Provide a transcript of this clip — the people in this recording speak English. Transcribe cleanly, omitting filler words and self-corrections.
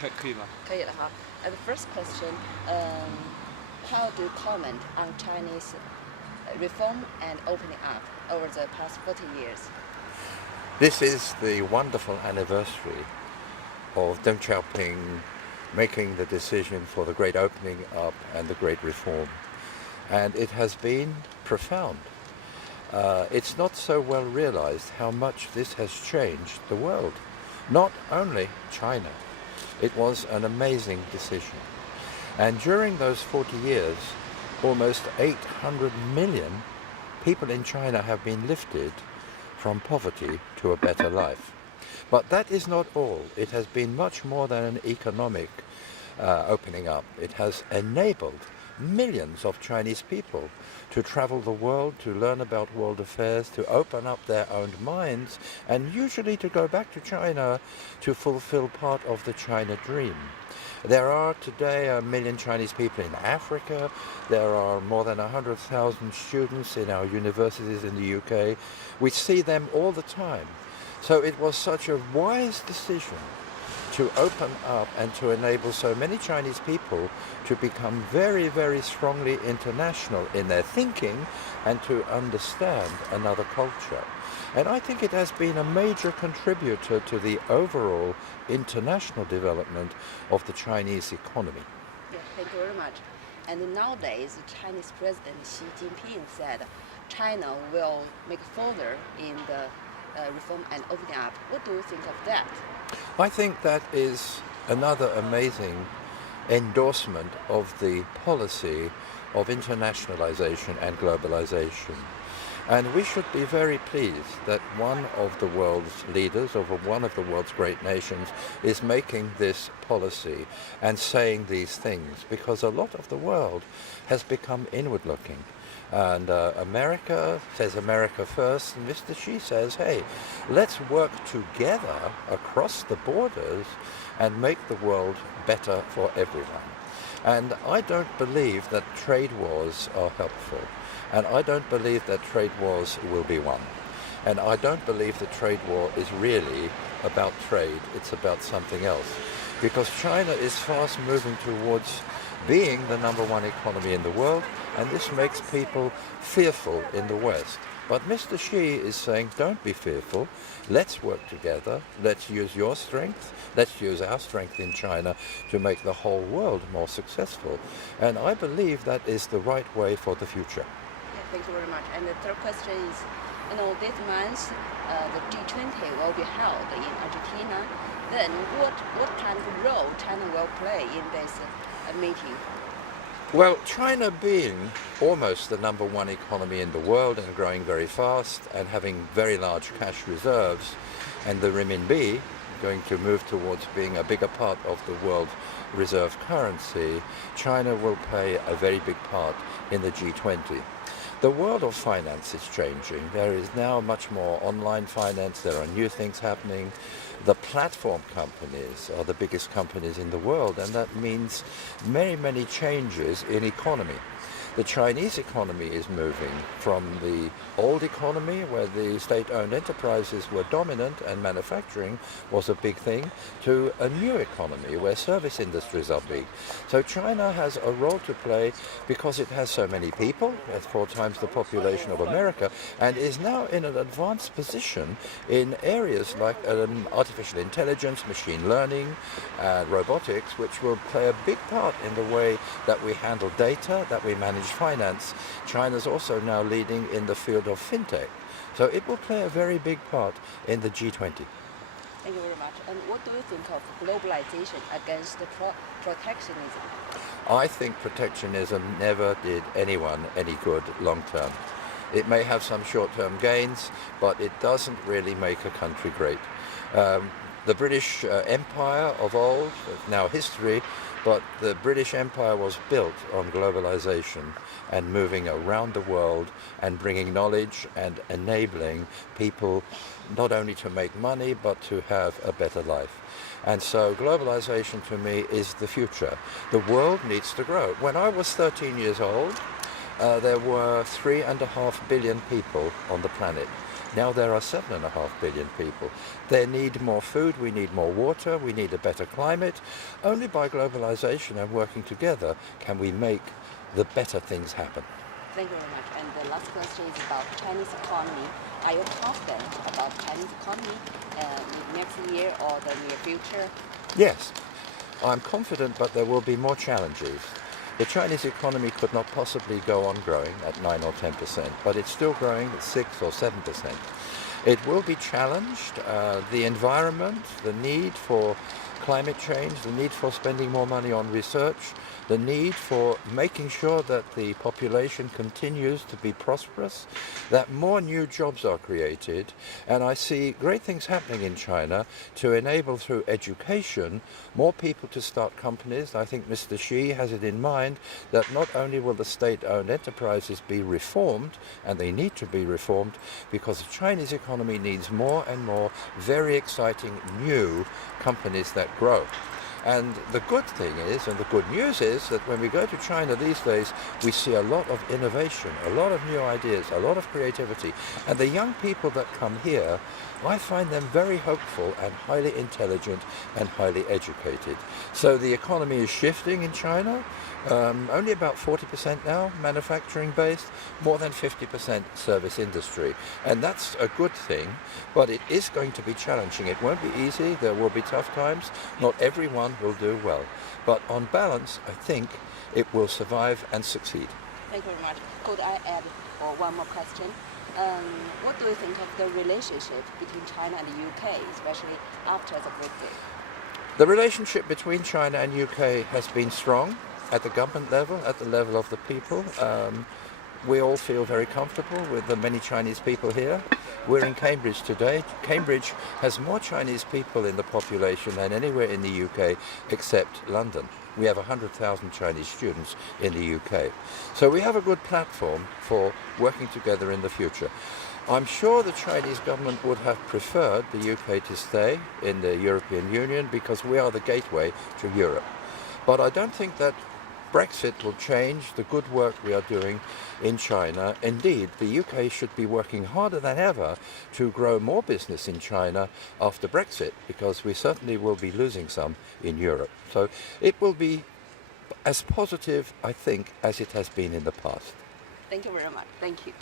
可以吗？可以了哈。The first question, how do you comment on Chinese reform and opening up over the past 40 years? This is the wonderful anniversary of Deng Xiaoping making the decision for the great opening up and the great reform. And it has been profound. It's not so well realized how much this has changed the world, not only China. It was an amazing decision. And during those 40 years, almost 800 million people in China have been lifted from poverty to a better life. But that is not all. It has been much more than an economic opening up. It has enabled millions of Chinese people to travel the world, to learn about world affairs, to open up their own minds, and usually to go back to China to fulfill part of the China dream. There are today 1 million Chinese people in Africa. There are more than 100,000 students in our universities in the UK. We see them all the time. So it was such a wise decision to open up and to enable so many Chinese people to become very, very strongly international in their thinking and to understand another culture. And I think it has been a major contributor to the overall international development of the Chinese economy. Yeah, thank you very much. And nowadays, Chinese President Xi Jinping said China will make further in the reform and opening up. What do you think of that? I think that is another amazing endorsement of the policy of internationalization and globalization. And we should be very pleased that one of the world's leaders, of one of the world's great nations, is making this policy and saying these things, because a lot of the world has become inward-looking. And America says America first, and Mr. Xi says, hey, let's work together across the borders and make the world better for everyone. And I don't believe that trade wars are helpful. And I don't believe that trade wars will be won. And I don't believe the trade war is really about trade. It's about something else. Because China is fast moving towards being the number one economy in the world, and this makes people fearful in the West. But Mr. Xi is saying, don't be fearful. Let's work together. Let's use your strength. Let's use our strength in China to make the whole world more successful. And I believe that is the right way for the future. Yeah, thank you very much. And the third question is, this month the G20 will be held in Argentina. Then what kind of role China will play in this meeting? Well, China being almost the number one economy in the world and growing very fast and having very large cash reserves, and the renminbi going to move towards being a bigger part of the world reserve currency, China will play a very big part in the G20. The world of finance is changing. There is now much more online finance. There are new things happening. The platform companies are the biggest companies in the world, and that means many, many changes in economy. The Chinese economy is moving from the old economy, where the state-owned enterprises were dominant and manufacturing was a big thing, to a new economy where service industries are big. So China has a role to play because it has so many people, that's 4 times the population of America, and is now in an advanced position in areas like artificial intelligence, machine learning, robotics, which will play a big part in the way that we handle data, that we manage finance. China's also now leading in the field of fintech. So it will play a very big part in the G20. Thank you very much. And what do you think of globalization against protectionism? I think protectionism never did anyone any good long term. It may have some short-term gains, but it doesn't really make a country great. The British Empire of old, now history, but the British Empire was built on globalization and moving around the world and bringing knowledge and enabling people not only to make money but to have a better life. And so globalization to me is the future. The world needs to grow. When I was 13 years old, there were 3.5 billion people on the planet. Now there are 7.5 billion people. They need more food, we need more water, we need a better climate. Only by globalization and working together can we make the better things happen. Thank you very much. And the last question is about Chinese economy. Are you confident about Chinese economy next year or the near future? Yes, I'm confident, but there will be more challenges. The Chinese economy could not possibly go on growing at 9 or 10%, but it's still growing at 6 or 7%. It will be challenged. The environment, the need for climate change, the need for spending more money on research, the need for making sure that the population continues to be prosperous, that more new jobs are created, and I see great things happening in China to enable through education more people to start companies. I think Mr. Xi has it in mind that not only will the state-owned enterprises be reformed, and they need to be reformed, because the Chinese economy needs more and more very exciting new companies that grow. And the good thing is, and the good news is, that when we go to China these days, we see a lot of innovation, a lot of new ideas, a lot of creativity. And the young people that come here, I find them very hopeful and highly intelligent and highly educated. So the economy is shifting in China. Only about 40% now manufacturing based, more than 50% service industry. And that's a good thing, but it is going to be challenging. It won't be easy, there will be tough times, not everyone will do well. But on balance, I think it will survive and succeed. Thank you very much. Could I add one more question? What do you think of the relationship between China and the UK, especially after the Brexit? The relationship between China and UK has been strong at the government level, at the level of the people. We all feel very comfortable with the many Chinese people here. We're in Cambridge today. Cambridge has more Chinese people in the population than anywhere in the UK except London. We have 100,000 Chinese students in the UK. So we have a good platform for working together in the future. I'm sure the Chinese government would have preferred the UK to stay in the European Union because we are the gateway to Europe. But I don't think that Brexit will change the good work we are doing in China. Indeed, the UK should be working harder than ever to grow more business in China after Brexit, because we certainly will be losing some in Europe. So it will be as positive, I think, as it has been in the past. Thank you very much. Thank you.